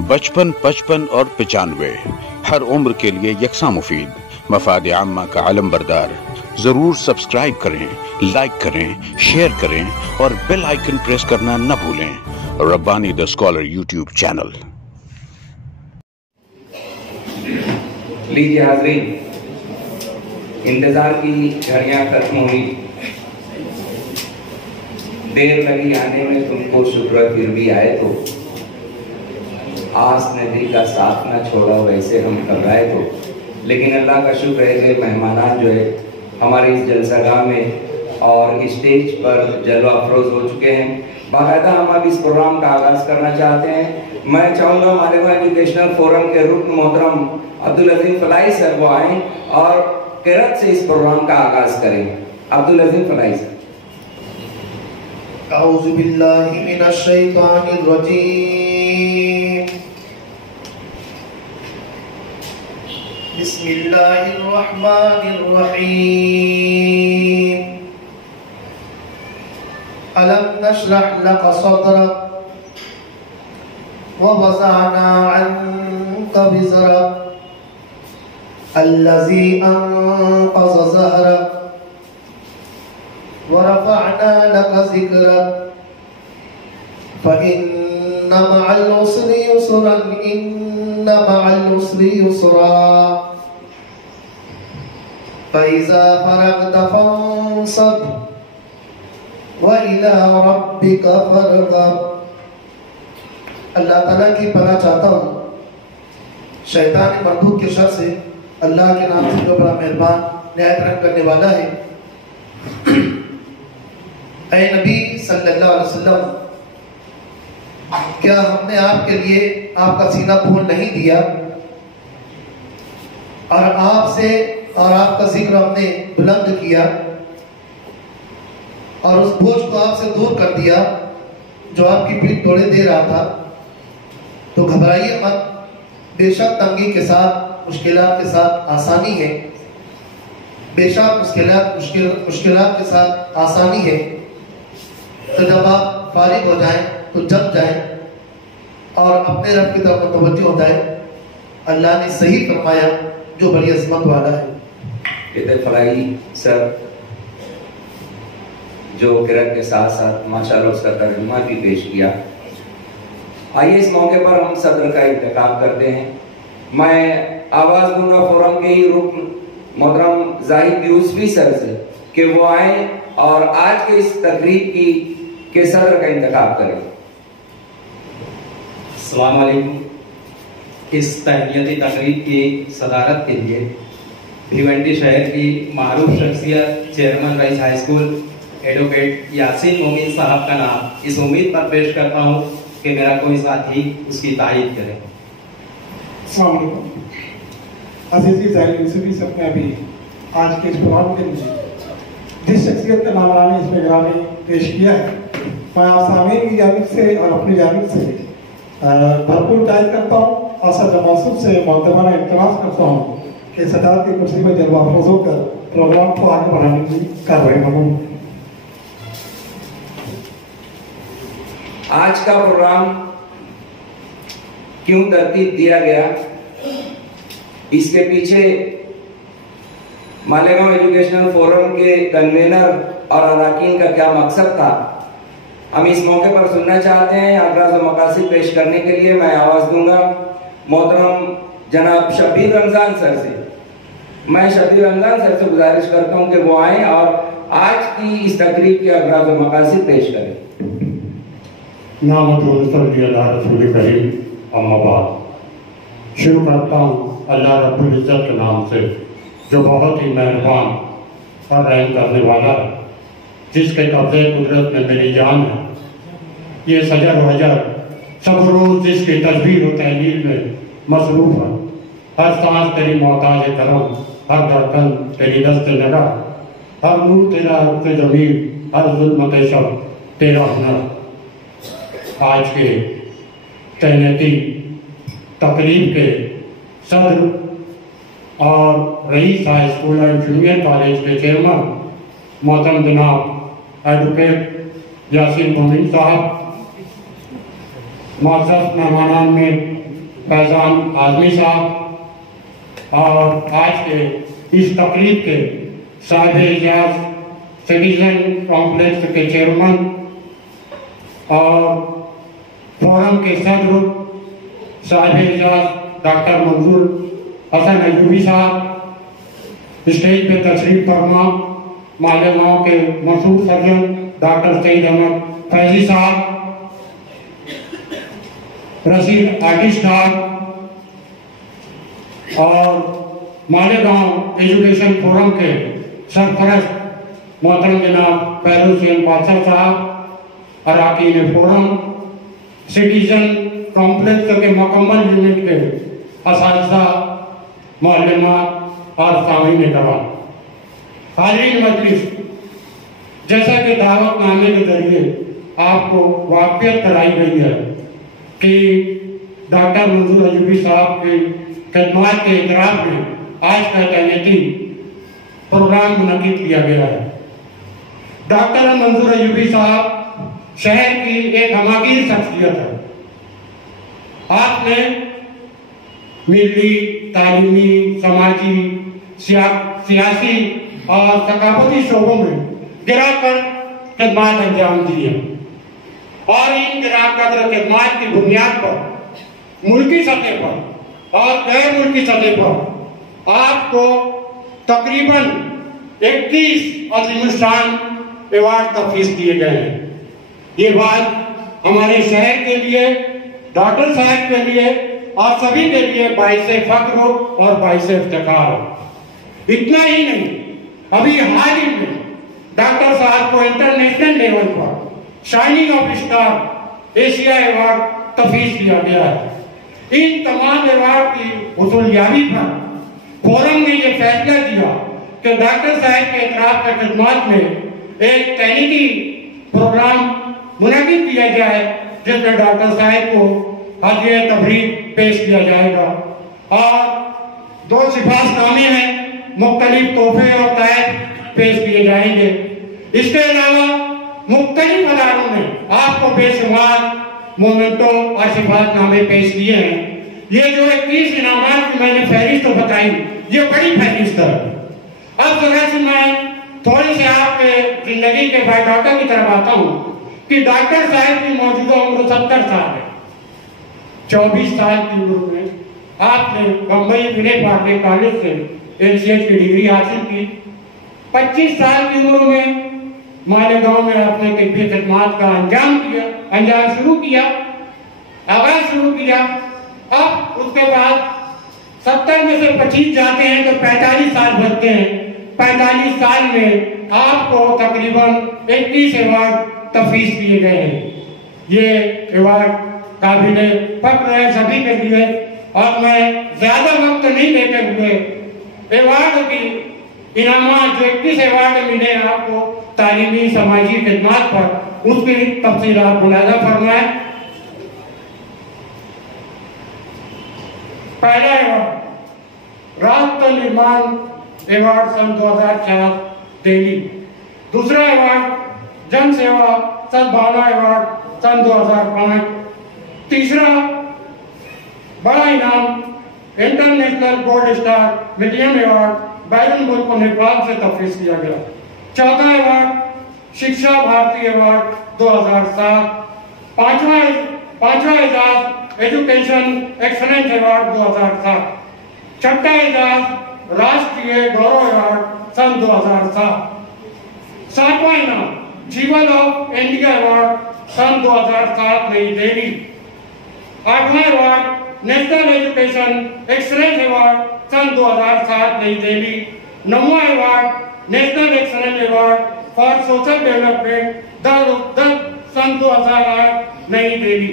बचपन, 55 और 95 हर उम्र के लिए यकसा मुफीद, मफाद आम्मा का आलम बरदार। जरूर सब्सक्राइब करें, लाइक करें, शेयर करें और बेल आइकन प्रेस करना न भूलें। Rabbani the scholar YouTube channel. लीजिए हाज़रीन, इंतजार की घड़ियां खत्म हुई, देर लगी आने में तुमको, शुक्र फिर भी आए तो। आस ने दिल का साथ ना छोड़ा, वैसे हम घबराए तो। लेकिन अल्लाह का शुक्र है कि मेहमान जो है हमारे इस जलसागाह में और स्टेज पर जलवा अफरोज हो चुके हैं। बाकायदा हम अब इस प्रोग्राम का आगाज करना चाहते हैं। मैं चाहूँगा मालेगांव एजुकेशनल फोरम के रुकन मोहतरम अब्दुल अजीम फलाई सर वो आए और किरत से इस प्रोग्राम का आगाज करें। अब्दुल अजीम फलाई सर। अऊज़ु बिल्लाहि मिनश शैतानिर रजीम। बिस्मिल्लाहिर रहमानिर रहीम। अलम नशरह लक सदरक व वज़अना अन्का विज़रक अल्लज़ी अंक़ज़ ज़हरक व रफ़अना लक ज़िक्रक फ़इन्न मअल उसरि युस्रन इन्न मअल उसरि युस्रा फ़इज़ा फ़रग़त फ़ंसब व इला रब्बिका फ़रग़ब। अल्लाह ताला की पनाह चाहता हूँ शैतान मरदूद के शर से। अल्लाह के नाम से जो बड़ा मेहरबान निहायत रहम करने वाला है। ऐ नबी सल्लल्लाहु अलैहि वसल्लम, क्या हमने आपके लिए आपका सीना खोल नहीं दिया और आपसे और आपका जिक्र हमने बुलंद किया और उस बोझ को आपसे दूर कर दिया जो आपकी पीठ तोड़े दे रहा था। तो घबराइए मत, बेशक तंगी के साथ, मुश्किलात के साथ आसानी है। बेशक मुश्किलात के साथ आसानी है। तो जब आप फारिग हो जाएं तो जम जाएं और अपने रब की तरफ तवज्जो हो जाए। अल्लाह ने सही फरमाया जो बड़ी अज़मत वाला है। फलाई सर जो किरत के साथ साथ माशाल्लाह उसका तर्जुमा भी पेश किया। आइए इस मौके पर हम सदर का इंतखाब करते हैं। मैं आवाज दूंगा फोरम के ही रुकन मोहतरम जाहिद यूसुफी सर से कि वो आए और आज के इस तकरीब के सदर का इंतखाब करें। अस्सलाम वालेकुम। इस तहनीती तकरीब की सदारत के लिए भिवंडी शहर की मारूफ शख्सियत chairman rice high school advocate Yasin मोमिन साहब का नाम इस उम्मीद पर पेश करता हूँ कि मेरा कोई साथी उसकी तारीफ करे। अस्सलाम वालेकुम। अज़ीज़ी जाहिद यूसुफी सब ने अभी आज के इस प्रोग्राम के लिए जिस शख्सियत का नाम इसमें ग्रामी पेश किया है, मैं आप सामीन की जानिब से और अपनी जानिब से भरपूर तारीफ करता हूँ और सदर मौसूफ से मोहतरमाना इल्तिमास करता हूँ कि सदारत की कुर्सी पर जलवा अफरोज होकर प्रोग्राम को आगे बढ़ाने की कार्रवाई करूँ। आज का प्रोग्राम क्यों तरतीब दिया गया, इसके पीछे मालेगांव एजुकेशनल फोरम के कन्वीनर और अरकान का क्या मकसद था, हम इस मौके पर सुनना चाहते हैं। अगराज़ व मकासिद पेश करने के लिए मैं आवाज दूंगा मोहतरम जनाब शब्बीर रमजान सर से। मैं शब्बीर रमजान सर से गुजारिश करता हूं कि वो आए और आज की इस तकरीब के अगराज़ व मकासिद पेश करें। शुरू करता हूँ अल्लाह रब्बुल इज़्ज़त के नाम से जो बहुत ही मेहरबान और रहम करने वाला है, जिसके कब्ज़े कुदरत में मेरी जान है। ये सजर वजर सब रोज़ जिसकी तस्बीह व तहलील में मसरूफ़ है। हर सांस तेरी मोहताज करम, हर धड़कन तेरी दस्त लगा, हर नूर तेरा रुख़ ज़मीर, हर ज़ुल्मत शब तेरा हुनर। आज के तहनीती तकरीब के सदर और Rais high school and junior college के चेयरमैन मोहतरम जनाब एडवोकेट यासीन मोमिन साहब, मुअज़्ज़ज़ मेहमानान में फैज़ान आज़मी साहब और आज के इस तकरीब के साहिब-ए-इजाज़ सिटीजन कॉम्प्लेक्स के चेयरमैन और फोरम के सदर साहिब-ए-इजाज़ डॉक्टर मंजूर हसन अयूबी साहब, स्टेज पे तशरीफ फरमा मालेगांव के मशहूर सर्जन डॉक्टर सईद अहमद फैजी साहब, रशीद आर्टिस्ट साहब और मालेगांव एजुकेशन फोरम के सरपरस्त मोहतरम जनाब फैज़ हुसैन बादशाह साहब, अरकान फोरम, सिटीजन कॉम्प्लेक्स के मुकम्मल यूनिट के असातिज़ा, मुअल्लिमा और सामीन कराम, हाज़रीन मजलिस, जैसा कि दावतनामे के जरिए आपको वाक़ियत कराई गई है कि डॉक्टर मंजूर अयूबी साहब की खिदमत के इकराम में आज का तैनाती प्रोग्राम मुनक़िद किया गया है। डॉक्टर मंजूर अयूबी साहब शहर की एक हमागीर शख्सियत है। आपने मिली, तालीमी, समाजी, सियासी और सकाफती शोबों में गिराकर खिदमत अंजाम दी है और इन गिराकर खिदमत की बुनियाद पर मुल्की सतह पर और गैर मुल्की सतह पर आपको तकरीबन 21 अज़ीमुश्शान अवार्ड तफवीज़ किए गए हैं। ये बात हमारे शहर के लिए, डॉक्टर साहब के लिए और सभी के लिए बाइसे फख्र हो और बाइसे इफ्तिखार हो। इतना ही नहीं, अभी हाल ही में डॉक्टर साहब को इंटरनेशनल लेवल पर shining of star Asia award तफवीज़ किया गया है। इन तमाम अवार्ड की हुसूलियाबी पर फोरम ने यह फैसला किया कि डॉक्टर साहब के इतराफ़ की खिदमत में एक तहनीकी प्रोग्राम मुनक़िद किया जाए जिसमें डॉक्टर साहब को हदिया तबरीक पेश किया जाएगा और 2 सिफारिशनामे हैं, मुख्तलिफ तोहफे और तहफ़ पेश किए जाएंगे। इसके अलावा मुख्तलिफ अदारों ने आपको बेशुमार मोमेंटो और सिफारिशनामे पेश किए हैं। ये जो 21 इनामात की मैंने फहरिस्त तो बताई, ये बड़ी फहरिस्त है। अब जरा से मैं थोड़ी सी आपके जिंदगी के बायोडाटा की तरफ आता हूँ कि डॉक्टर साहब की मौजूदा उम्र 70 साल है। 24 साल की उम्र में आपने बम्बई विनय पांडे कॉलेज से एमसीएच की डिग्री हासिल की। 25 साल की उम्र में मालेगांव में आपने तिब्बी खिदमत का अंजाम शुरू किया, आगाज शुरू किया। अब उसके बाद 70 में से 25 जाते हैं तो 45 साल भरते हैं। 45 साल में आपको तकरीबन 21 अवार्ड तफवीज़ किए गए हैं। ये अवार्ड काबिले फख्र है सभी के लिए और मैं ज्यादा वक्त नहीं लेते हुए अवार्ड की इनामात जो 21 अवार्ड मिले आपको तालीमी समाजी खिदमत पर, उसकी तफसीलात मुलाजा फरमाए। पहला अवार्ड राष्ट्र निर्माण अवार्ड सन 2004 दिल्ली। दूसरा अवार्ड जन सेवा सद्भावना अवार्ड सन 2005। तीसरा बड़ा इनाम international gold star medium award बैरून मुल्क नेपाल से तफवीज़ किया गया। चौथा अवार्ड शिक्षा भारती अवार्ड 2007। पांचवा एजाज एजुकेशन एक्सलेंस अवार्ड 2007। छठा एजाज राष्ट्रीय गौरव अवार्ड सन 2007। सातवां इनाम जीवन ऑफ इंडिया अवार्ड सन 2007 नई दिल्ली। आठवां award national education excellence award सन 2007 नई दिल्ली। नौवां award national excellence award for social development सन 2008 नई दिल्ली।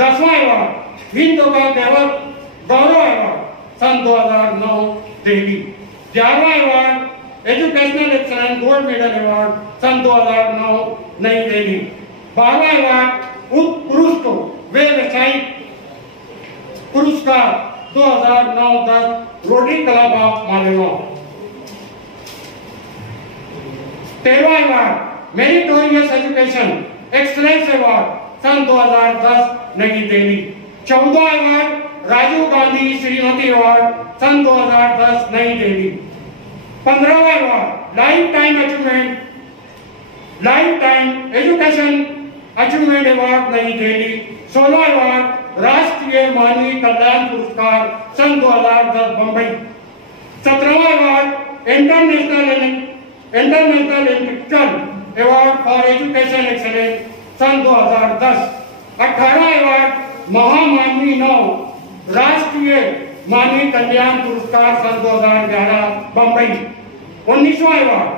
10वां अवार्ड हिंद गौरव अवार्ड सन 2009 दिल्ली। 11वां award educational excellence gold medal award सन 2009 नई दिल्ली। 12वां अवार्ड उत्कृष्ट व्यवसायिक पुरस्कार 2009-10 रोटरी क्लब ऑफ मालेगांव। 13वां award meritorious education excellence award सन 2010 नई दिल्ली। 14 अवार्ड राजीव गांधी श्रीमती अवार्ड सन 2010 नई दिल्ली। 15वां award life time education achievement award Nai Delhi. 16 award राष्ट्रीय मानवीय कल्याण पुरस्कार सन 2010 मुंबई। 17वां award international intellectual award for education excellence सन 2010। 18 अवार्ड महामानवी नौ राष्ट्रीय मानवीय कल्याण पुरस्कार सन 2011 मुंबई। 19वां अवार्ड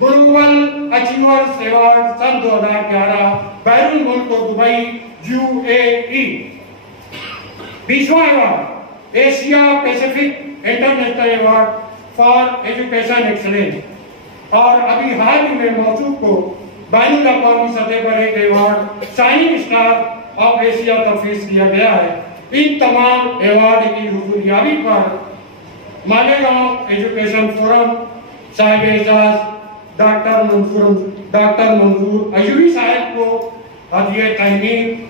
ग्लोबल अचीवर्स अवार्ड सन 2011 बैरून मुल्क दुबई UAE। 20वां award Asia Pacific international award for education excellence. और अभी हाल ही में मौजूद को बैनुल अक़वामी सतह पर एक award shining star of Asia तफवीज़ किया गया है। इन तमाम अवार्ड की हुजूरियाबी पर मालेगांव एजुकेशन फोरम साहिब एजाज डॉक्टर मंजूर अयूबी साहब को हदिया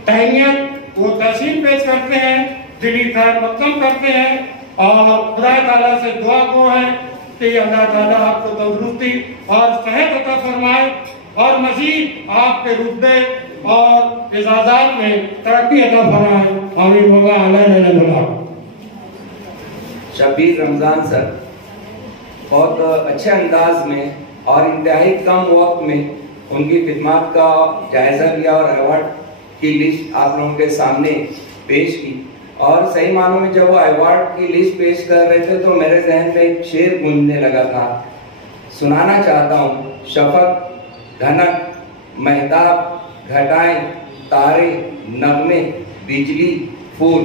तहनीत वो तहसीन पेश करते हैं, दिली खैर मकदम करते हैं और खुदा ताला से दुआ को है कि अल्लाह ताला आपको तंदुरुस्ती और सेहत अता फरमाए और मजीद आपके रुतबे और इजाज़त में तरक्की अता फरमाए। आमीन व अल्लाह। शब्बीर रमजान सर बहुत अच्छे अंदाज में और इंतहाई कम वक्त में उनकी खिदमत का जायजा लिया और अवार्ड की लिस्ट आप लोगों के सामने पेश की। और सही मानों में जब वो अवार्ड की लिस्ट पेश कर रहे थे तो मेरे जहन में एक शेर गूंजने लगा था, सुनाना चाहता हूँ। शफक धनक महताब घटाएं तारे नगमे बिजली फूल।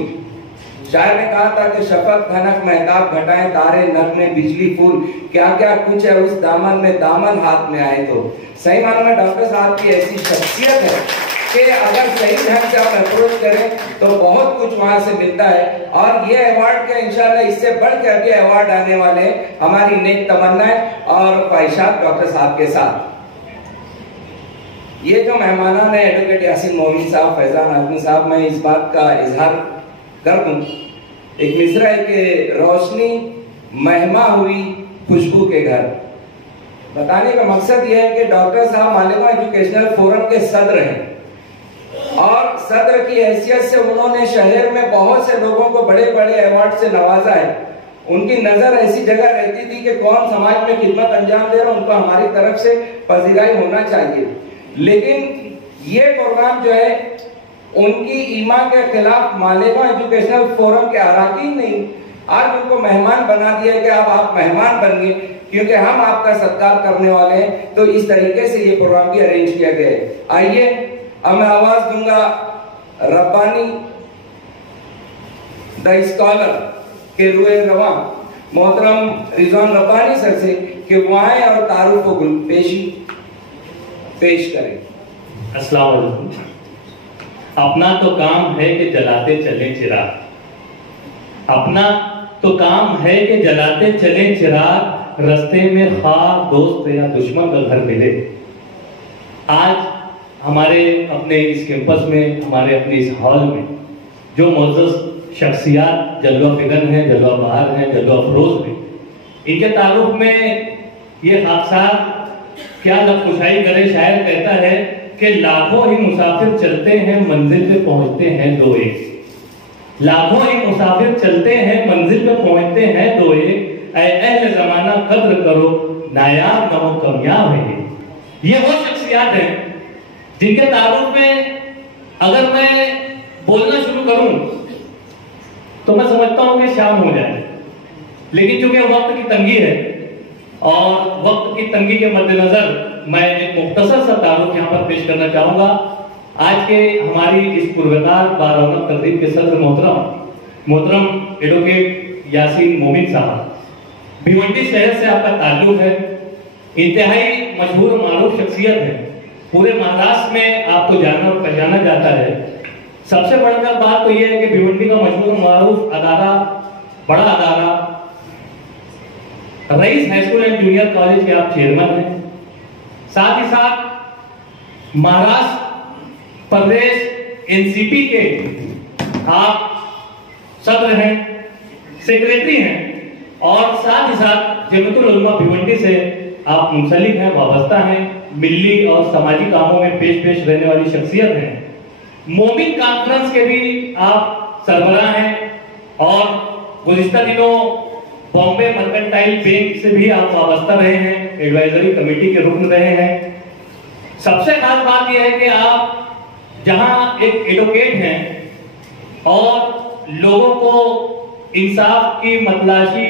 शायर ने कहा था कि शफक धनक महताब घटाएं तारे नगमे बिजली फूल, क्या क्या कुछ है उस दामन में, दामन हाथ में आए तो। सही मानों में डॉक्टर साहब की ऐसी शख्सियत है कि अगर सही ढंग से आप अप्रोच करें तो बहुत कुछ वहां से मिलता है। और ये अवार्ड के इंशाल्लाह इससे बढ़ के अभी अवार्ड आने वाले हैं। हमारी नेक तमन्नाएं और ख्वाहिशात डॉक्टर साहब के साथ। ये जो मेहमान है एडवोकेट यासीन मोमिन साहब, फैजान आजमी साहब, मैं इस बात का इजहार कर दूं। एक मिसरा है कि रोशनी महमा हुई खुशबू के घर। बताने का मकसद यह है कि डॉक्टर साहब मालेगांव एजुकेशनल फोरम के सदर हैं और सदर की हैसियत से उन्होंने शहर में बहुत से लोगों को बड़े बड़े अवार्ड से नवाजा है। उनकी नजर ऐसी जगह रहती थी कि कौन समाज में खिदमत अंजाम दे रहा है, उनको हमारी तरफ से पजीराई होना चाहिए। लेकिन ये प्रोग्राम जो है उनकी ईमा के खिलाफ मालेगांव एजुकेशनल फोरम के अराकीन नहीं, आज उनको मेहमान बना दिया कि अब आप मेहमान बन गए क्योंकि हम आपका सत्कार करने वाले हैं। तो इस तरीके से ये प्रोग्राम भी अरेंज किया गया है। आइए अब मैं आवाज दूंगा रब्बानी द स्कॉलर के रूए रवा मोहतरम रिजवान रब्बानी सर से कि वो आए और तारुफ व पेश करें। अस्सलाम वालेकुम। अपना तो काम है कि जलाते चले चिराग, अपना तो काम है कि जलाते चले चिराग, रास्ते में खार दोस्त या दुश्मन का घर मिले। आज हमारे अपने इस कैंपस में, हमारे अपने इस हॉल में जो मौजूद शख्सियात जलवा फिगन हैं, जलवा बहार हैं, जलवा अफरोज हैं, इनके ताल्लुक में ये हादसा क्या लफ्ज़ुशाई करे। शायर कहता है कि लाखों ही मुसाफिर चलते हैं मंजिल पे पहुंचते हैं दो एक। लाखों ही मुसाफिर चलते हैं मंजिल पे पहुंचते हैं दो एक। ऐ अहले ज़माना कद्र करो नायाब न हो कामयाब है। ये वो शख्सियात हैं जिनके तारुफ में अगर मैं बोलना शुरू करूं तो मैं समझता हूं कि शाम हो जाए, लेकिन चूंकि वक्त की तंगी है और वक्त की तंगी के मद्देनजर मैं एक मुख्तसर सा तारुफ यहाँ पर पेश करना चाहूंगा। आज के हमारी इस पुरवकार बारौनक तकरीब के सदर मोहतरम एडवोकेट यासीन मोमिन साहब, भिवंडी शहर से आपका ताल्लुक है, इंतहाई मशहूर मारूफ शख्सियत है, पूरे महाराष्ट्र में आपको जाना और पहचाना जाता है। सबसे बढ़कर बात तो यह है कि भिवंडी का मशहूर मारूफ अदारा, बड़ा अदारा Rais high school and junior college के आप चेयरमैन हैं। साथ ही साथ महाराष्ट्र प्रदेश एनसीपी के आप सदर हैं, सेक्रेटरी हैं और साथ ही साथ जमीयतुल उलमा भिवंडी से आप मुंसलिक हैं, वाबस्ता हैं, मिली और सामाजिक कामों में पेश रहने वाली शख्सियत हैं। मोमिन कॉन्फ्रेंस के भी आप सरबराह हैं और गुज़िश्ता दिनों बॉम्बे मर्केंटाइल बैंक से भी आप वाबस्ता रहे हैं, एडवाइजरी कमेटी के रुकन रहे हैं। सबसे खास बात यह है कि आप जहां एक एडवोकेट हैं और लोगों को इंसाफ की मतलाशी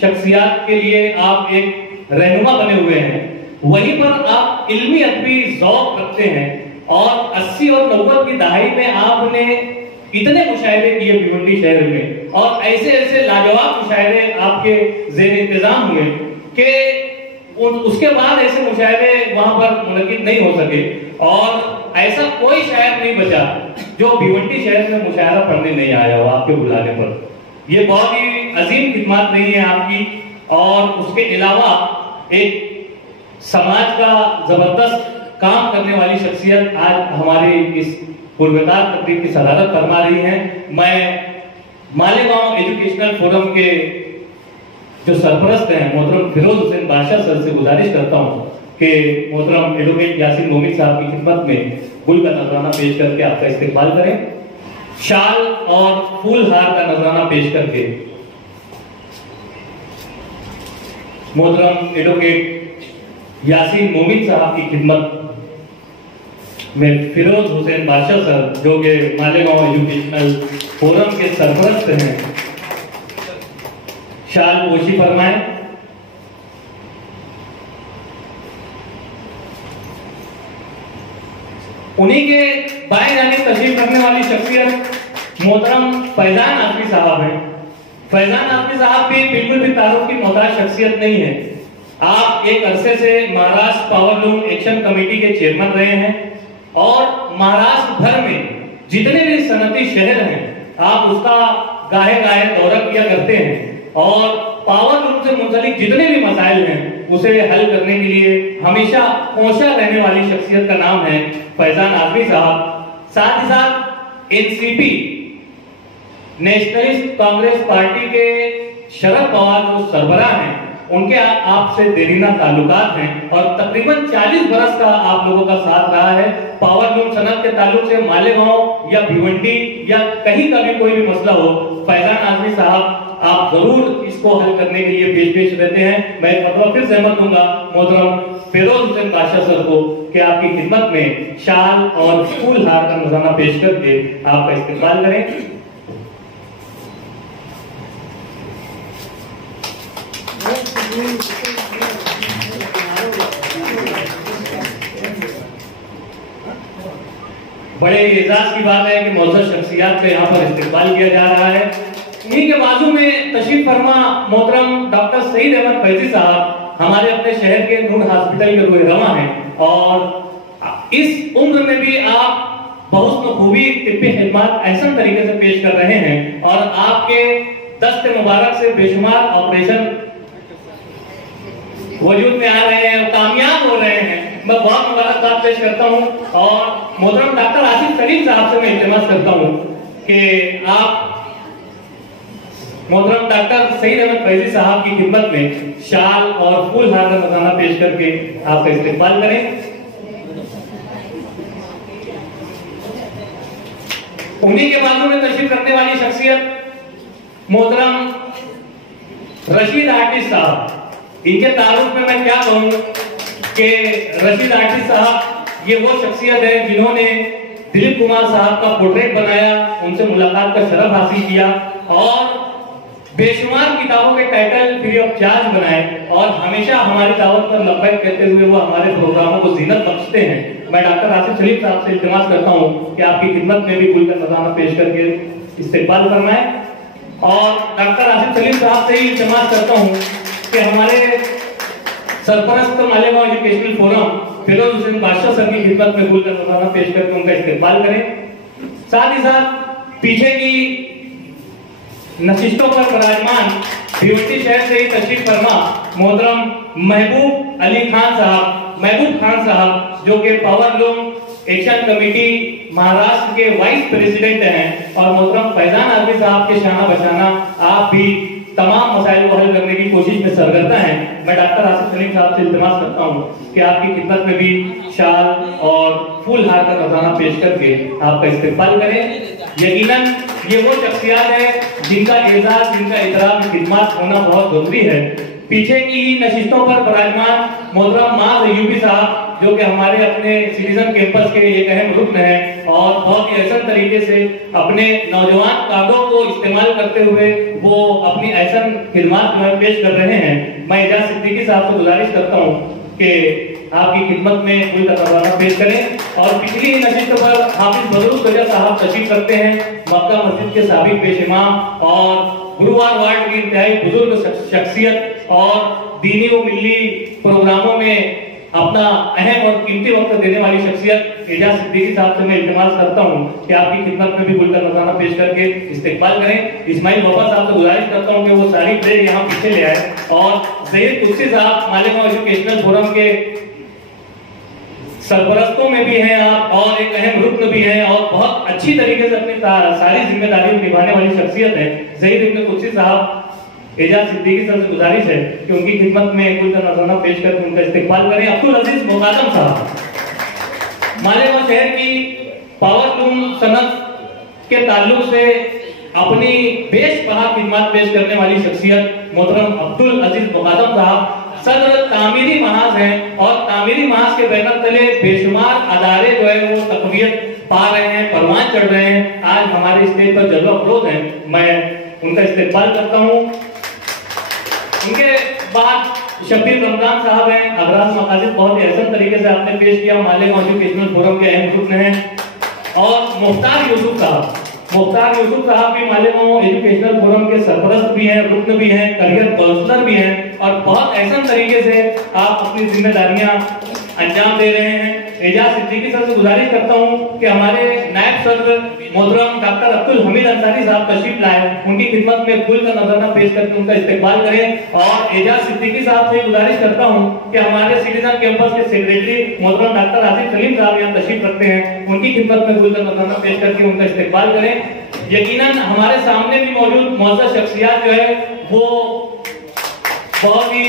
शख्सियत के लिए आप एक रहनुमा बने हुए हैं, वहीं पर आप इल्मी अदबी ज़ौक़ रखते हैं और 80 और 90 की दहाई में आपने इतने मुशायरे किए भिवंडी शहर में और ऐसे ऐसे लाजवाब मुशायरे आपके ज़ेर इंतजाम हुए कि उसके बाद ऐसे मुशायरे वहां पर मुनक़िद नहीं हो सके और ऐसा कोई शायर नहीं बचा जो भिवंडी शहर में मुशायरा पढ़ने नहीं आया हो आपके बुलाने पर। ये बहुत ही अजीम खिदमत रही है आपकी और उसके अलावा एक समाज का जबरदस्त काम करने वाली शख्सियत आज हमारे इस पूर्वतार तकरीब की सदारत फरमा रही हैं। मैं मालेगांव एजुकेशनल फोरम के जो सरपरस्त हैं मोहतरम फिरोज हुसैन बादशाह सर से गुजारिश करता हूं कि मोहतरम एडवोकेट यासीन मोमिन साहब की खिदमत में गुल का नजराना पेश करके आपका इस्तेकबाल करें, शाल और फूल हार का नजराना पेश करके मोहतरम एडवोकेट यासीन मोमिन साहब की खिदमत में फिरोज हुसैन बादशाह सर जो कि मालेगांव एजुकेशनल फोरम के सरपरस्त हैं, शाल पोशी फरमाएं। उन्हीं के बाएं जानिब तशरीफ रखने वाली शख्सियत मोहतरम फैजान आफरी साहब हैं। फैजान आफरी साहब भी बिल्कुल भी तारुफ की मोहताज शख्सियत नहीं है। आप एक अरसे से महाराष्ट्र पावरलूम एक्शन कमेटी के चेयरमैन रहे हैं और महाराष्ट्र भर में जितने भी सनती शहर हैं आप उसका गाहे गाहे दौरा किया करते हैं और पावरलूम से मुंसलिक जितने भी मसाइल हैं उसे हल करने के लिए हमेशा पहुंचा रहने वाली शख्सियत का नाम है फैजान आफरी साहब। साथ ही साथ एनसीपी नेशनलिस्ट कांग्रेस पार्टी के शरद पवार जो सरबराह हैं उनके आपसे देरीना ताल्लुकात हैं और तकरीबन 40 बरस का आप लोगों का साथ रहा है। पावरलूम सनत के ताल्लुक से मालेगांव या भिवंडी या कहीं का भी कोई भी मसला हो, फैजान आजमी साहब आप जरूर इसको हल करने के लिए पेश रहते हैं। मैं एक मतलब फिर सहमत दूंगा मोहतरम फिरोज हुसैन बादशाह सर को कि आपकी खिदमत में शाल और फूल हार का नजराना पेश करके आपका इस्तेकबाल करें। बड़े एजाज की बात है कि मौजूद शख्सियत का यहाँ पर इस्तेकबाल किया जा रहा है। इन्हीं के बाजू में तशरीफ फरमा मोहतरम डॉक्टर सईद अहमद फैजी साहब हमारे अपने शहर के नूर हॉस्पिटल के रुहरमा हैं और इस उम्र में भी आप बहुत खूबी तिब्बी खिदमत ऐसा तरीके से पेश कर रहे हैं और आपके दस्त मुबारक से बेशुमार ऑपरेशन वजूद में आ रहे हैं, कामयाब हो रहे हैं। मैं बहुत मुबारकबाद पेश करता हूं और मोहतरम डॉक्टर आसिफ सलीम साहब से मैं इल्तिमास करता हूं कि आप मोहतरम डॉक्टर सईद अहमद फैजी साहब की खिदमत में शाल और फूल हार का नजराना पेश करके आपका इस्तेकबाल करें। उन्हीं के बाजू में तशरीफ रखने वाली शख्सियत मोहतरम रशीद आर्टिस्ट साहब। इनके तारुफ में मैं क्या कहूं कि रशीद आर्टिस्ट साहब ये वो शख्सियत है जिन्होंने दिलीप कुमार साहब का पोर्ट्रेट बनाया, उनसे मुलाकात का शरफ हासिल किया और बेशुमार किताबों के टाइटल फ्री ऑफ चार्ज बनाए और हमेशा हमारी दावत पर लब्बैक कहते हुए वो हमारे प्रोग्रामों को जीनत बख्शते हैं। मैं डॉक्टर आसिफ सलीम साहब से इल्तिमास करता हूं कि आपकी खिदमत में भी गुल का नजराना पेश करके इस्तेकबाल फरमाएं और डॉक्टर आसिफ सलीम साहब से ही इल्तिमास करता हूं कि हमारे सरपरस्त मालेगांव एजुकेशनल फोरम फिरोज हुसैन बादशाह सर की खिदमत में गुल का नजराना पेश करके उनका इस्तेकबाल करें। साथ ही साथ पीछे की नशिस्तों पर विराजमान भिवंडी शहर से ही तशरीफ फरमा मोहतरम महबूब अली खान साहब, महबूब खान साहब जो कि पावरलूम एक्शन कमेटी महाराष्ट्र के वाइस प्रेसिडेंट हैं और मोहतरम फैजान आलवी साहब के शाना बशाना आप भी तमाम मसाइल को हल करने की कोशिश में सरगर्दा हैं। मैं डॉक्टर आसिफ सलीम साहब से इल्तिमास करता हूं कि आपकी खिदमत में भी शाल और फूल हार का नजराना पेश करके आपका इस्तेमाल करें। यकीनन ये वो शख्सियत है जिनका एजाज, जिनका एहतराम, खिदमत होना बहुत जरूरी है। पीछे की नशिस्तों पर विराजमान मोहतरम माज यूपी साहब जो कि हमारे अपने सिटीजन कैंपस के एक अहम रुकन है और बहुत ही ऐसा तरीके से अपने नौजवान कादों को इस्तेमाल करते हुए वो अपनी ऐसा खिदमत जो है पेश कर रहे हैं। मैं एजाज सिद्दीकी साहब से गुजारिश करता हूँ कि आपकी खिदमत में कोई नजराना पेश करें। और पिछली नशिस्त पर हाफिज बदरुल गजा साहब तशरीफ रखते हैं, मक्का मस्जिद के साबिक पेश इमाम और गुरुवार वार्ड की इंतहाई बुजुर्ग शख्सियत और दीनी व मिली प्रोग्रामों में अपना अहम और कीमती वक्त देने वाली शख्सियत एजाज सिद्दीकी साहब से मैं इल्तिमास करता हूं कि आपकी खिदमत में भी खुलकर नजराना पेश करके इस्तेकबाल करें। इस्माइल वफा साहब से गुजारिश करता हूं कि वो सारी प्ले यहाँ पीछे ले आए और ज़हीर कुर्सी साहब मालिक एजुकेशनल फोरम के सरपरस्तों में भी हैं आप और एक अहम रुकन भी हैं और बहुत अच्छी तरीके से अपनी सारी जिम्मेदारी निभाने वाली शख्सियत है। ज़हीर इब्न कुर्सी साहब, एजाज सिद्दीकी साहब से गुजारिश है कि उनकी खिदमत में कुल का नजराना पेश करके उनका इस्तेकबाल करें। अब्दुल अजीज मुकादम साहब, मालेगांव शहर की पावरलूम सनत के ताल्लुक से अपनी बेशबहा खिदमत पेश करने वाली शख्सियत मोहतरम अब्दुल अजीज मुकादम साहब सदर तामीरी महाज हैं और तामीरी महाज के बैनर तले बेशुमार अदारे जो है वो तकवीयत पा रहे हैं, परवान चढ़ रहे हैं। आज हमारे स्टेज पर जलवा अफरोज हैं, मैं उनका इस्तेकबाल करता हूँ। उनके बाद शब्बीर रमजान साहब हैं, अबराज मकासिद बहुत ही ऐसा तरीके से आपने पेश किया, मालेगांव एजुकेशनल फोरम के अहम रुकन हैं। और मुख्तार यूसुफ साहब भी मालेगांव एजुकेशनल फोरम के सरपरस्त भी हैं, रुकन भी हैं, करियर काउंसलर भी हैं और बहुत ऐसा तरीके से आप अपनी जिम्मेदारियां अंजाम दे रहे हैं। एजाज सिद्दीकी साहब से गुजारिश करता हूं कि हमारे नायब सदर मोहतरम डॉक्टर अब्दुल हमीद अंसारी साहब तशरीफ लाए, उनकी खिदमत में फूल का नजराना पेश करके उनका इस्तेकबाल करें। और एजाज सिद्दीकी साहब से गुजारिश करता हूं कि हमारे सिटीजन कैंपस के सेक्रेटरी मोहतरम डॉक्टर आसिफ सलीम साहब यहाँ तशरीफ रखते हैं, उनकी खिदमत में फूल का नजराना पेश करके उनका इस्तेकबाल करें। यकीनन हमारे सामने भी मौजूद मौजूदा शख्सियत जो है वो बहुत ही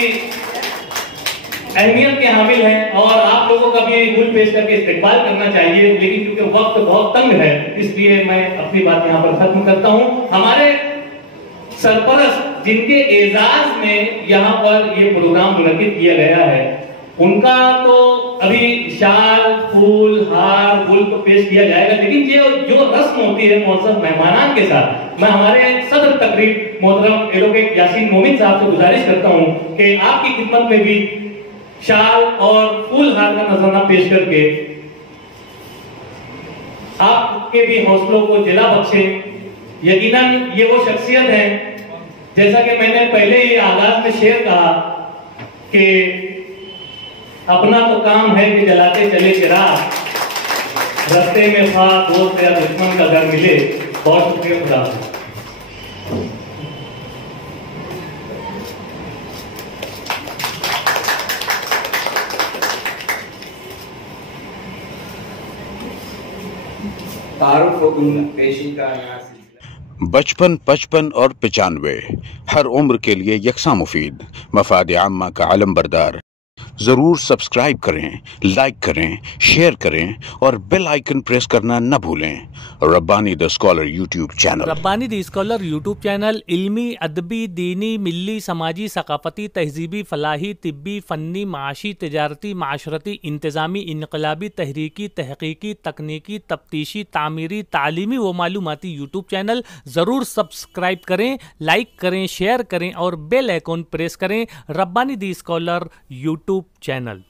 अहमियत के हामिल हैं और आप लोगों का भी फूल पेश करके इस्तेकबाल करना चाहिए, लेकिन क्योंकि वक्त बहुत तंग है इसलिए मैं अपनी बात यहाँ पर खत्म करता हूँ। हमारे सरपरस्त जिनके एजाज में यहाँ पर ये प्रोग्राम मुनक्किद किया गया है उनका तो अभी शाल, फूल, हार, फूल को पेश किया जाएगा, लेकिन ये जो रस्म होती है मौसम मेहमानान के साथ, मैं हमारे सदर तकरीब मोहतरम एडवोकेट यासीन मोमिन साहब से गुजारिश करता हूँ कि आपकी खिदमत में भी शाल और फूल हार का नजराना पेश करके आपके भी हौसलों को जिला बख्शे। यकीनन ये वो शख्सियत है, जैसा कि मैंने पहले ही आगाज में शेर कहा कि अपना तो काम है कि जलाते चले चिराग, रास्ते में खा दोस्त या दुश्मन का घर मिले। बहुत शुक्रिया, खुदा हाफिज़। पेशी का बचपन, 55 और 95 हर उम्र के लिए यकसा मुफीद, मफाद आम्मा का आलम बरदार। जरूर सब्सक्राइब करें, लाइक करें, शेयर करें और बेल आइकन प्रेस करना न भूलें। Rabbani the scholar YouTube channel. Rabbani the scholar YouTube channel इल्मी, अदबी, दीनी, मिल्ली, समाजी, सकाफती, तहजीबी, फलाही, तिब्बी, फ़न्नी, माशी, तिजारती, माशरती, इंतज़ामी, इनकलाबी, तहरीकी, तहकीकी, तकनीकी, तफ्तीशी, तामीरी, तालीमी व मालूमाती यूट्यूब चैनल। ज़रूर सब्सक्राइब करें, लाइक करें, शेयर करें और बेल आइकन प्रेस करें। Rabbani the scholar YouTube channel.